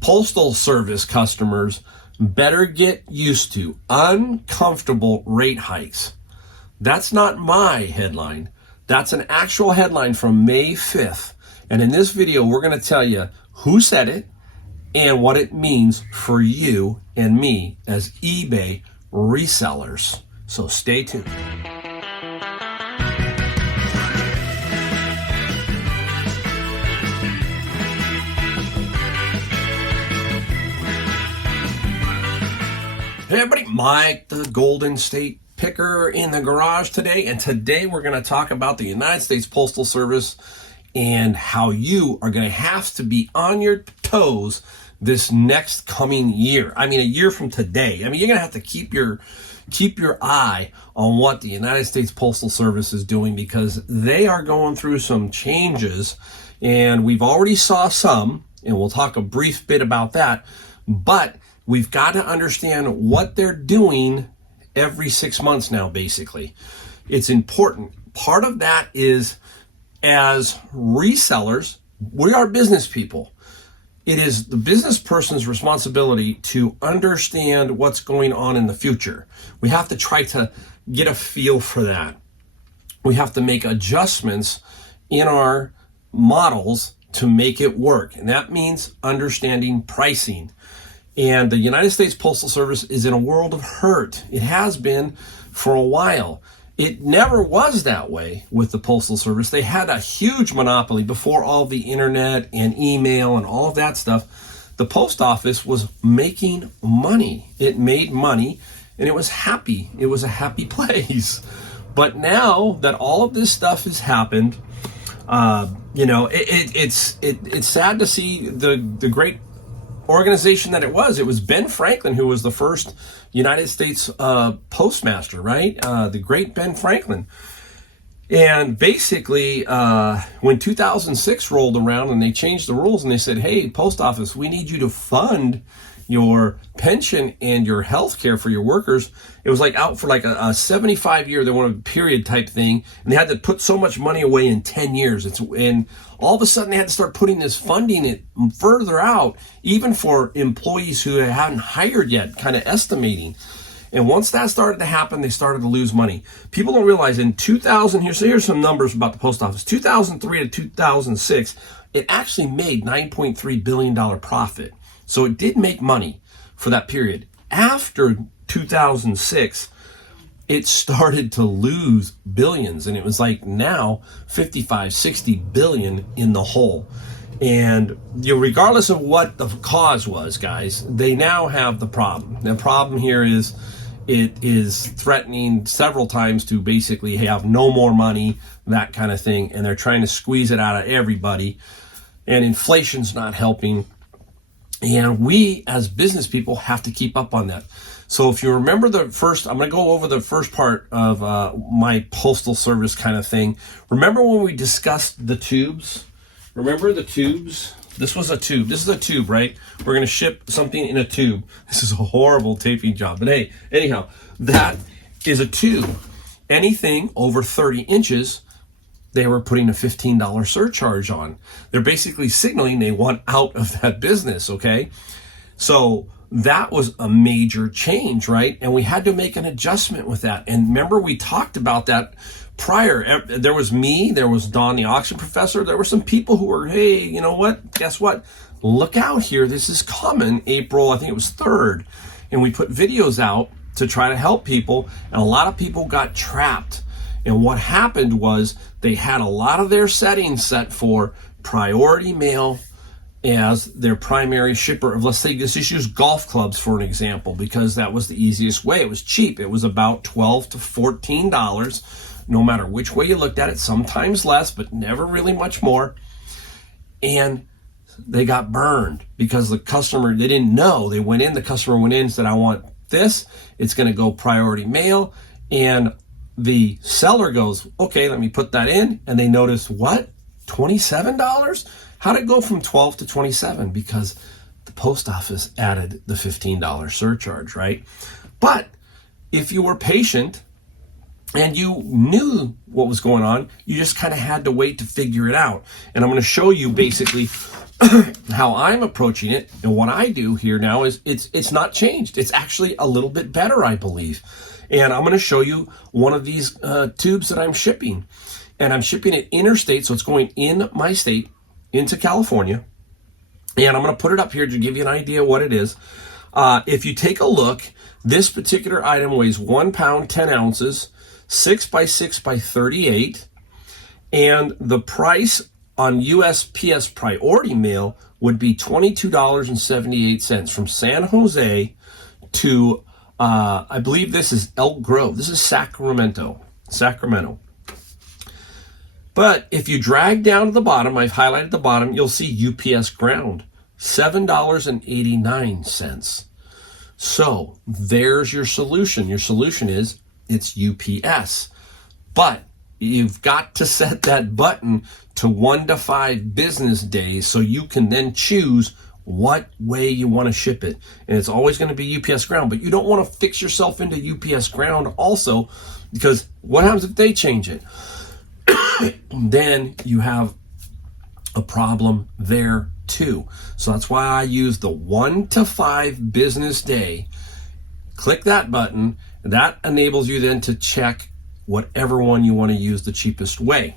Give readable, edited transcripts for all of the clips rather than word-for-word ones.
Postal Service customers better get used to uncomfortable rate hikes. That's not my headline. That's an actual headline from May 5th. And in this video, we're going to tell you who said it and what it means for you and me as eBay resellers. So stay tuned. Hey everybody, Mike the Golden State Picker in the garage today, and today we're going to talk about the United States Postal Service and how you are going to have to be on your toes this next coming year. I mean, a year from today. I mean, you're going to have to keep your eye on what the United States Postal Service is doing, because they are going through some changes, and we've already saw some, and we'll talk a brief bit about that, but we've got to understand what they're doing every 6 months now, basically. It's important. Part of that is, as resellers, we are business people. It is the business person's responsibility to understand what's going on in the future. We have to try to get a feel for that. We have to make adjustments in our models to make it work. And that means understanding pricing. And the United States Postal Service is in a world of hurt. It has been for a while. It never was that way with the Postal Service. They had a huge monopoly before all the internet and email and all of that stuff. The post office was making money. It made money and it was happy. It was a happy place. But now that all of this stuff has happened, it's sad to see the great organization that it was. It was Ben Franklin who was the first United States postmaster, right? The great Ben Franklin. And basically, when 2006 rolled around and they changed the rules and they said, hey, post office, we need you to fund your pension and your health care for your workers. It was like out for like a 75-year, they wanted a period type thing, and they had to put so much money away in 10 years. And all of a sudden they had to start putting this funding it further out, even for employees who hadn't hired yet, kind of estimating. And once that started to happen, they started to lose money. People don't realize in 2000, here's some numbers about the post office. 2003 to 2006, it actually made $9.3 billion profit. So it did make money for that period. After 2006, it started to lose billions, and it was like now 55, 60 billion in the hole. And regardless of what the cause was, guys, they now have the problem. The problem here is it is threatening several times to basically have no more money, that kind of thing, and they're trying to squeeze it out of everybody, and inflation's not helping. And we, as business people, have to keep up on that. So if you remember I'm going to go over the first part of my Postal Service kind of thing. Remember when we discussed the tubes? Remember the tubes? This was a tube. This is a tube, right? We're going to ship something in a tube. This is a horrible taping job. But hey, anyhow, that is a tube. Anything over 30 inches, they were putting a $15 surcharge on. They're basically signaling they want out of that business, okay? So that was a major change, right? And we had to make an adjustment with that. And remember, we talked about that prior. There was me, there was Don, the auction professor. There were some people who were, hey, you know what? Guess what? Look out here. This is coming April, I think it was 3rd. And we put videos out to try to help people. And a lot of people got trapped. And what happened was they had a lot of their settings set for priority mail as their primary shipper of, let's say, let's just use golf clubs for an example, because that was the easiest way. It was cheap. It was about $12 to $14, no matter which way you looked at it, sometimes less, but never really much more. And they got burned because the customer, they didn't know. The customer went in and said, I want this. It's going to go priority mail. And the seller goes, okay, let me put that in. And they notice, what? $27? How'd it go from 12 to 27? Because the post office added the $15 surcharge, right? But if you were patient and you knew what was going on, you just kind of had to wait to figure it out. And I'm going to show you basically How I'm approaching it and what I do here now is it's not changed. It's actually a little bit better, I believe. And I'm going to show you one of these tubes that I'm shipping. And I'm shipping it interstate, so it's going in my state, into California. And I'm going to put it up here to give you an idea what it is. If you take a look, this particular item weighs 1 pound, 10 ounces, 6 by 6 by 38. And the price on USPS priority mail would be $22.78 from San Jose to, I believe this is Elk Grove. This is Sacramento. But if you drag down to the bottom, I've highlighted the bottom, you'll see UPS ground, $7.89. So there's your solution. Your solution is it's UPS. But you've got to set that button to 1 to 5 business days so you can then choose what way you want to ship it. And it's always going to be UPS ground, but you don't want to fix yourself into UPS ground also, because what happens if they change it? Then you have a problem there too. So that's why I use the 1 to 5 business day. Click that button. That enables you then to check whatever one you want to use the cheapest way.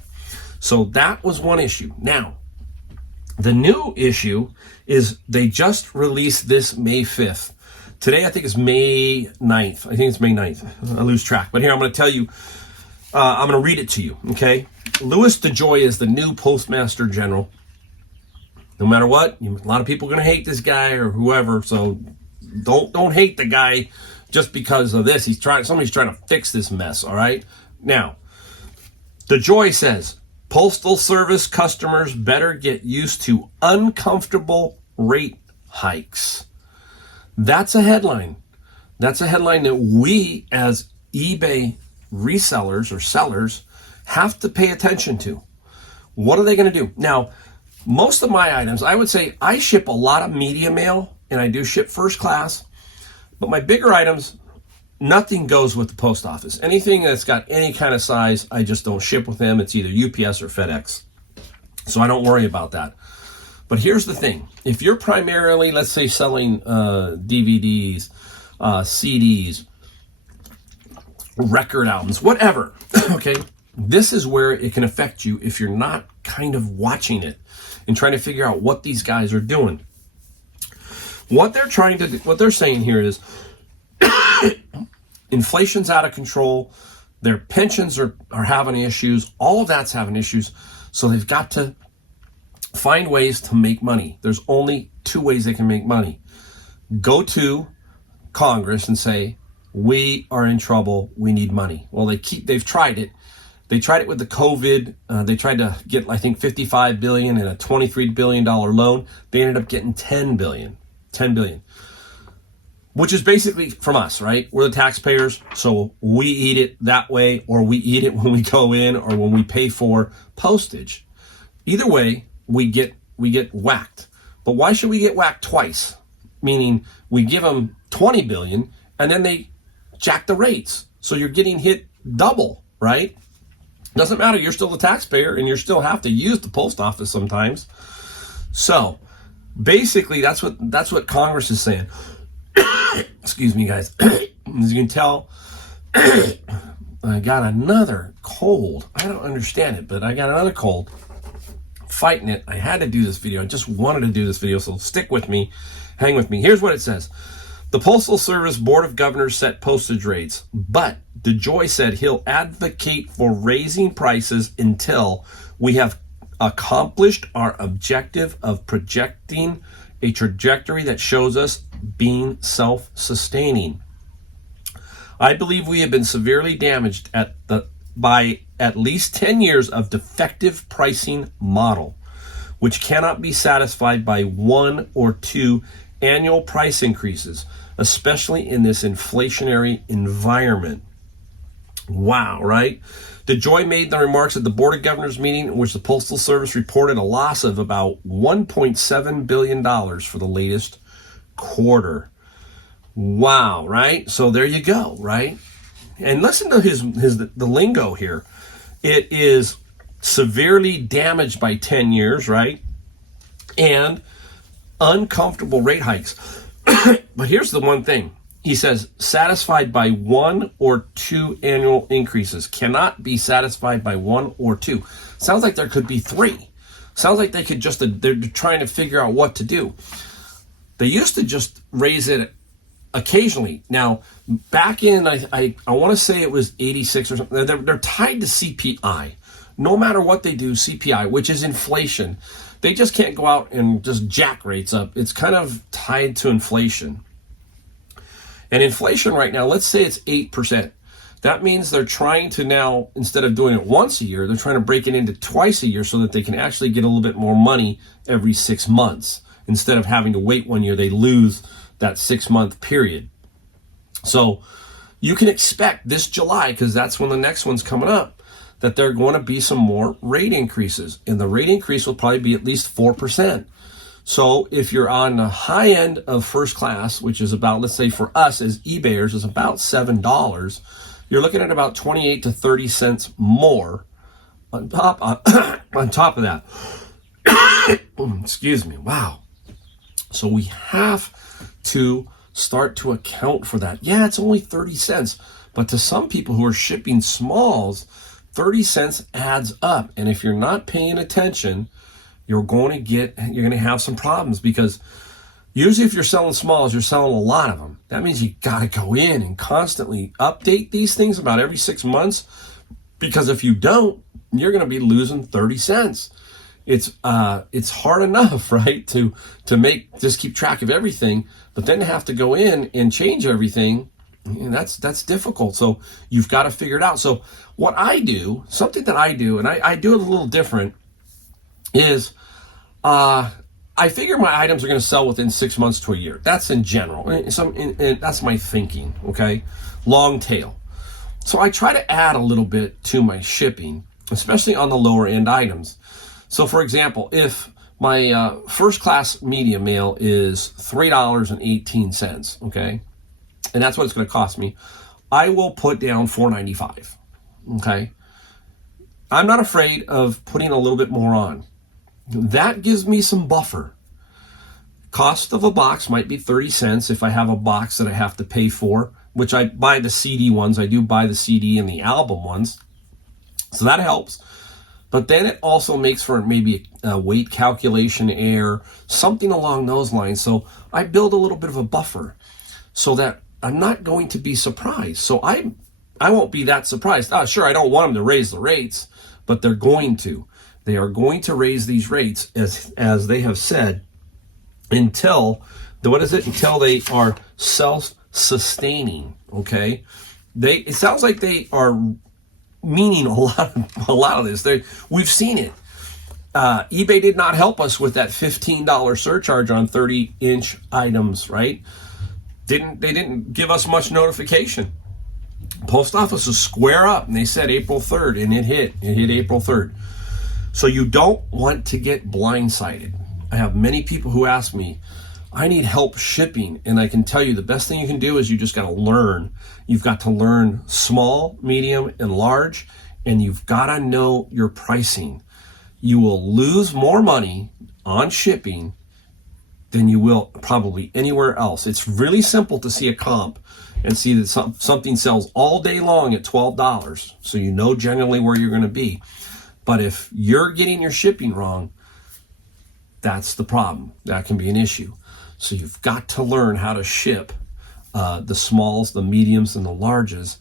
So that was one issue. Now, the new issue is they just released this May 5th. Today, I think it's May 9th. I think it's May 9th. I lose track. But here, I'm going to tell you, I'm going to read it to you, okay? Louis DeJoy is the new Postmaster General. No matter what, a lot of people are going to hate this guy or whoever, so don't hate the guy just because of this. Somebody's trying to fix this mess, all right? Now, DeJoy says, Postal Service customers better get used to uncomfortable rate hikes. That's a headline. That's a headline that we as eBay resellers or sellers have to pay attention to. What are they going to do? Now, most of my items, I would say I ship a lot of media mail and I do ship first class, but my bigger items, nothing goes with the post office. Anything that's got any kind of size, I just don't ship with them. It's either UPS or FedEx. So I don't worry about that. But here's the thing. If you're primarily, let's say, selling DVDs, CDs, record albums, whatever, okay, this is where it can affect you if you're not kind of watching it and trying to figure out what these guys are doing. What they're saying here is inflation's out of control. Their pensions are having issues. All of that's having issues. So they've got to find ways to make money. There's only 2 ways they can make money. Go to Congress and say, we are in trouble. We need money. Well, they've tried it. They tried it with the COVID. They tried to get, I think, $55 billion and a $23 billion loan. They ended up getting $10 billion, which is basically from us, right? We're the taxpayers, so we eat it that way, or we eat it when we go in or when we pay for postage. Either way, we get whacked. But why should we get whacked twice? Meaning we give them $20 billion and then they jack the rates. So you're getting hit double, right? Doesn't matter. You're still the taxpayer and you still have to use the post office sometimes. So basically that's what Congress is saying. Excuse me, guys. As you can tell, I got another cold. I don't understand it, but I got another cold. Fighting it. I had to do this video. I just wanted to do this video, so stick with me. Hang with me. Here's what it says. The Postal Service Board of Governors set postage rates, but DeJoy said he'll advocate for raising prices until we have accomplished our objective of projecting a trajectory that shows us being self-sustaining. I believe we have been severely damaged by at least 10 years of defective pricing model, which cannot be satisfied by 1 or 2 annual price increases, especially in this inflationary environment. Wow, right? DeJoy made the remarks at the Board of Governors meeting in which the Postal Service reported a loss of about $1.7 billion for the latest quarter. Wow, right? So there you go, right? And listen to the lingo here. It is severely damaged by 10 years, right? and uncomfortable rate hikes. But here's the one thing. He says, satisfied by 1 or 2 annual increases. Cannot be satisfied by 1 or 2. Sounds like there could be 3. Sounds like they could just, they're trying to figure out what to do. They used to just raise it occasionally. Now, back in, I want to say it was 86 or something. They're tied to CPI. No matter what they do, CPI, which is inflation. They just can't go out and just jack rates up. It's kind of tied to inflation. And inflation right now, let's say it's 8%. That means they're trying to now, instead of doing it once a year, they're trying to break it into twice a year so that they can actually get a little bit more money every 6 months. Instead of having to wait 1 year, they lose that 6-month period. So you can expect this July, because that's when the next one's coming up, that there are going to be some more rate increases. And the rate increase will probably be at least 4%. So if you're on the high end of first class, which is about, let's say for us as eBayers, is about $7, you're looking at about 28 to 30 cents more on top of that. Excuse me. Wow. So we have to start to account for that. Yeah, it's only 30 cents. But to some people who are shipping smalls, 30 cents adds up. And if you're not paying attention, you're going to have some problems, because usually if you're selling smalls, you're selling a lot of them. That means you got to go in and constantly update these things about every 6 months, because if you don't, you're going to be losing 30 cents. It's hard enough, right, to just keep track of everything, but then to have to go in and change everything, and that's difficult. So you've got to figure it out. So what I do, something that I do, and I do it a little different, is I figure my items are going to sell within 6 months to a year. That's in general. That's my thinking, okay? Long tail. So I try to add a little bit to my shipping, especially on the lower end items. So for example, if my first class medium mail is $3.18, okay? And that's what it's going to cost me. I will put down $4.95, okay? I'm not afraid of putting a little bit more on. That gives me some buffer. Cost of a box might be 30 cents if I have a box that I have to pay for, which I buy the CD ones. I do buy the CD and the album ones. So that helps. But then it also makes for maybe a weight calculation error, something along those lines. So I build a little bit of a buffer so that I'm not going to be surprised. So I won't be that surprised. Sure, I don't want them to raise the rates, but they're going to. They are going to raise these rates, as they have said, until they are self-sustaining, okay? It sounds like they are meaning a lot of this. We've seen it. eBay did not help us with that $15 surcharge on 30-inch items, right? They didn't give us much notification. Post office was square up, and they said April 3rd, and it hit April 3rd. So you don't want to get blindsided. I have many people who ask me, I need help shipping. And I can tell you the best thing you can do is you just got to learn. You've got to learn small, medium, and large, and you've got to know your pricing. You will lose more money on shipping than you will probably anywhere else. It's really simple to see a comp and see that something sells all day long at $12. So you know generally where you're going to be. But if you're getting your shipping wrong, that's the problem. That can be an issue. So you've got to learn how to ship the smalls, the mediums, and the larges,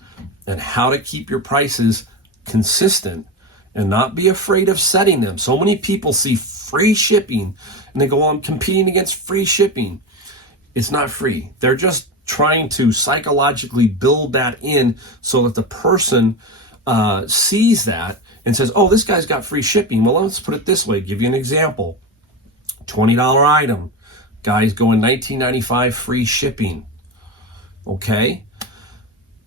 and how to keep your prices consistent and not be afraid of setting them. So many people see free shipping and they go, I'm competing against free shipping. It's not free. They're just trying to psychologically build that in so that the person sees that and says, oh, this guy's got free shipping. Well, let's put it this way. Give you an example. $20 item. Guy's going $19.95 free shipping. Okay.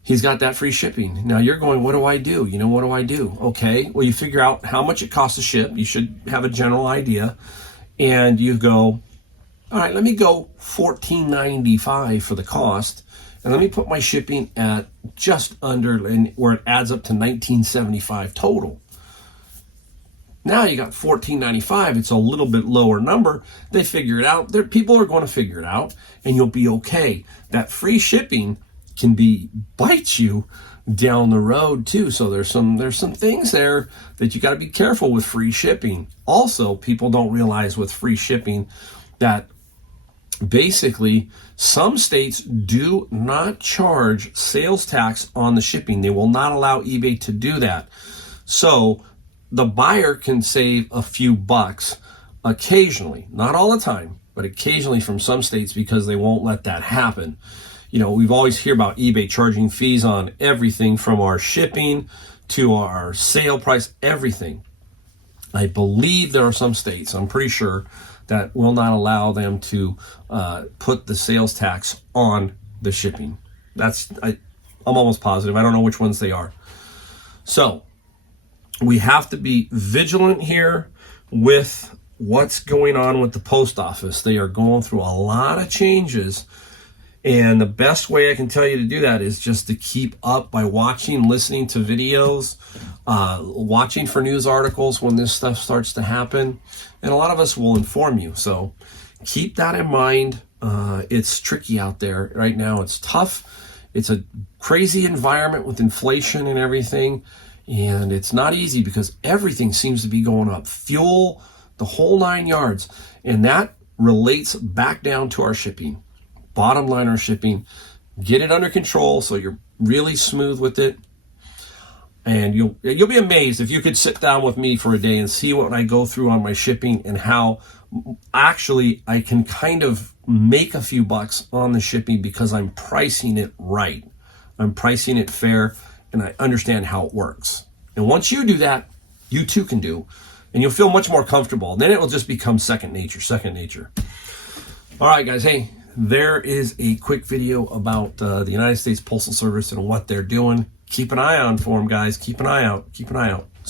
He's got that free shipping. Now you're going, what do I do? What do I do? Okay. Well, you figure out how much it costs to ship. You should have a general idea. And you go, all right, let me go $14.95 for the cost. And let me put my shipping at just under, where it adds up to $19.75 total. Now you got $14.95. It's a little bit lower number. They figure it out. People are going to figure it out, and you'll be okay. That free shipping can bite you down the road too. So there's some things there that you got to be careful with free shipping. Also, people don't realize with free shipping that basically some states do not charge sales tax on the shipping. They will not allow eBay to do that. So the buyer can save a few bucks occasionally, not all the time, but occasionally from some states, because they won't let that happen. You know, we've always hear about eBay charging fees on everything from our shipping to our sale price, everything. I believe there are some states, I'm pretty sure, that will not allow them to put the sales tax on the shipping. I'm almost positive. I don't know which ones they are. So we have to be vigilant here with what's going on with the post office. They are going through a lot of changes. And the best way I can tell you to do that is just to keep up by watching, listening to videos, watching for news articles when this stuff starts to happen. And a lot of us will inform you. So keep that in mind. It's tricky out there right now. It's tough. It's a crazy environment with inflation and everything. And it's not easy because everything seems to be going up. Fuel, the whole 9 yards. And that relates back down to our shipping. Bottom line, our shipping. Get it under control so you're really smooth with it. And you'll be amazed if you could sit down with me for a day and see what I go through on my shipping and how actually I can kind of make a few bucks on the shipping because I'm pricing it right. I'm pricing it fair, and I understand how it works. And once you do that, you too can do, and you'll feel much more comfortable. Then it will just become second nature. All right, guys. Hey, there is a quick video about the United States Postal Service and what they're doing. Keep an eye on for them, guys. Keep an eye out.